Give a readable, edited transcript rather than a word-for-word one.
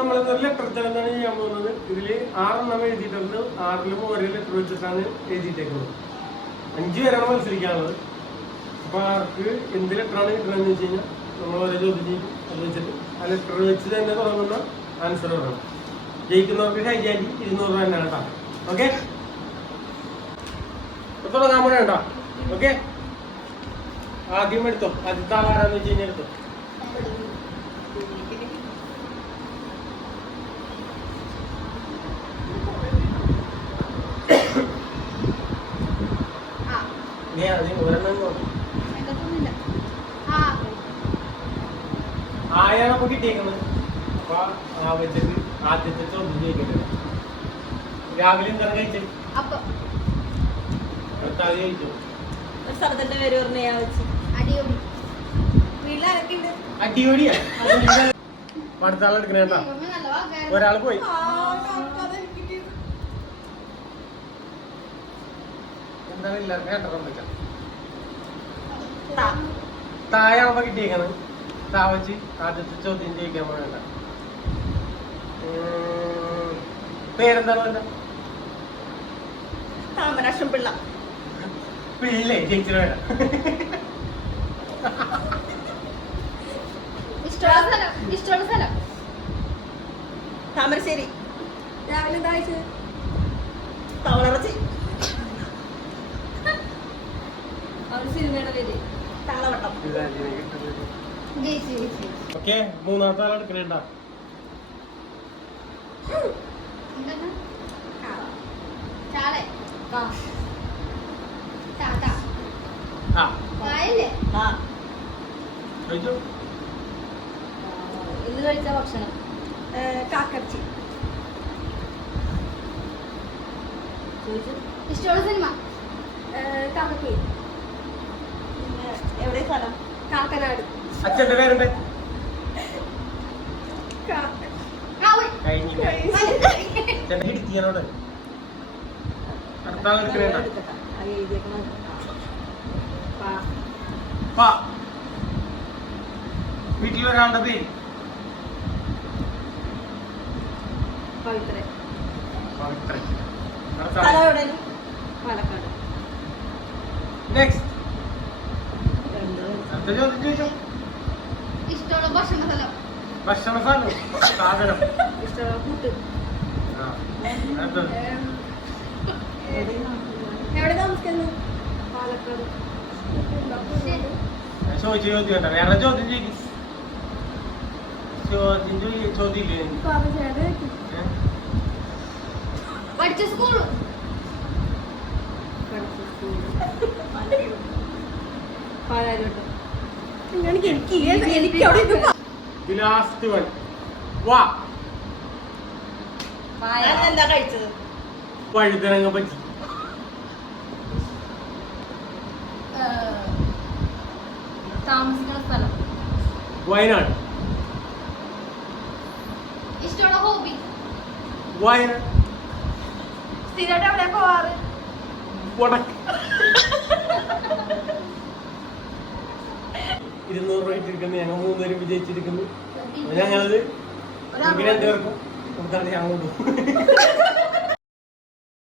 നമ്മളിതൊരു letter ചലഞ്ചാണ് ചെയ്യാൻ പോകുന്നത്. ഇതില് 6 എഴുതിയിട്ടുണ്ട്. 6ലും ഓരോ ലെറ്റർ വെച്ചിട്ടാണ് എഴുതിയിട്ടേക്കുന്നത്. 5 പേരാണ് മത്സരിക്കാനുള്ളത്. അപ്പൊ ആർക്ക് എന്ത് ലെറ്ററാണ് കിട്ടുന്നതെന്ന് വെച്ച് കഴിഞ്ഞാൽ നമ്മൾ ഓരോ ചോദ്യം ചെയ്യും. അത് വെച്ചിട്ട് ആ ലെറ്റർ വെച്ച് തന്നെ തുടങ്ങുന്ന ആൻസർ പറയണം. ജയിക്കുന്നവർക്ക് കൈകാരി 200 രൂപ തന്നെയാണ് കേട്ടോ. ഓക്കെ, തുടങ്ങാൻ കൂടെ ഉണ്ടോ? ഓക്കെ, ആദ്യം എടുത്തോ. ആദ്യത്തെ ആളാരാന്ന് വെച്ച് കഴിഞ്ഞാൽ എടുത്തോ. ആയാണ് അപ്പൊ കിട്ടിയേക്കുന്നത്. അപ്പൊ ആ വെച്ചിട്ട് ആദ്യത്തെ ചോദ്യം ചോദിക്കട്ടെ. രാവിലെ എന്താണ് കഴിച്ചത്? ചോദിച്ചു. അടിയോടിയാ അടുത്ത ആളെടുക്കണേട്ടാ. ഒരാള് പോയി. എന്താണ് എല്ലാവർക്കും കേട്ടോ വെച്ചാ തായാവുമ്പോ കിട്ടിയേക്കാണ്. താ വെച്ച് ആദ്യത്തെ ചോദ്യം ചോദിക്കാൻ പോകണ്ട. പേരെന്താണ് വേണ്ട? താമരാക്ഷം പിള്ള. പിള്ളേ ചേച്ചി വേണ്ട. ഇഷ്ടമുള്ള സ്ഥലം താമരശ്ശേരി. രാവിലെ എന്താ കഴിച്ചത്? തവളറച്ചി. അവര് സിനിമയുടെ പേര് താളവട്ടം. ഓക്കെ, മൂന്നാമത്തെ ആളെടുക്കണേണ്ട. ഇന്ന് കഴിച്ച ഭക്ഷണം കാക്കർച്ചി. ഇഷ്ടമുള്ള സിനിമ കാക്കേ. എവിടെ സ്ഥലം? കാക്കനാട്. അച്ഛന്റെ പേരുണ്ട്? ോട് അടുത്ത വീട്ടിലൊരാളുടെ പേര്? പവിത്രൻ. പവിത്രൻ. പാലക്കാട്. നെക്സ്റ്റ് അടുത്ത ചോദ്യം ചോദിച്ചോ. ഇഷ്ടമുള്ള ഭക്ഷണസ്ഥലം? ഭക്ഷണസ്ഥലം സാധനം. ഇഷ്ടമുള്ള ഫുഡ്? എവിടെ താമസിക്കുന്നു? പാലക്കാട്. ചോദിച്ച ചോദ്യം കേട്ടോ. വേറെ ചോദ്യം ചോദിക്കും. ചോദ്യമില്ലേ? പഠിച്ച സ്കൂൾ? Last one. വാ. എന്താ കഴിച്ചത്? വഴുതനങ്ങ പറ്റി. താമസിക്കുന്ന സ്ഥലം? വയനാട്. ഇഷ്ടമുള്ള ഹോബി? വയനാട്. സ്ഥിരമായിട്ട് എവിടെ പോവാറ്? വടക്ക്. 200 രൂപ ഇട്ടിരിക്കുന്നു. ഞങ്ങൾ 3 പേരും വിജയിച്ചിരിക്കുന്നു. ഞങ്ങളത് 2 പേർക്കും കൊടുത്താൽ ഞങ്ങൾ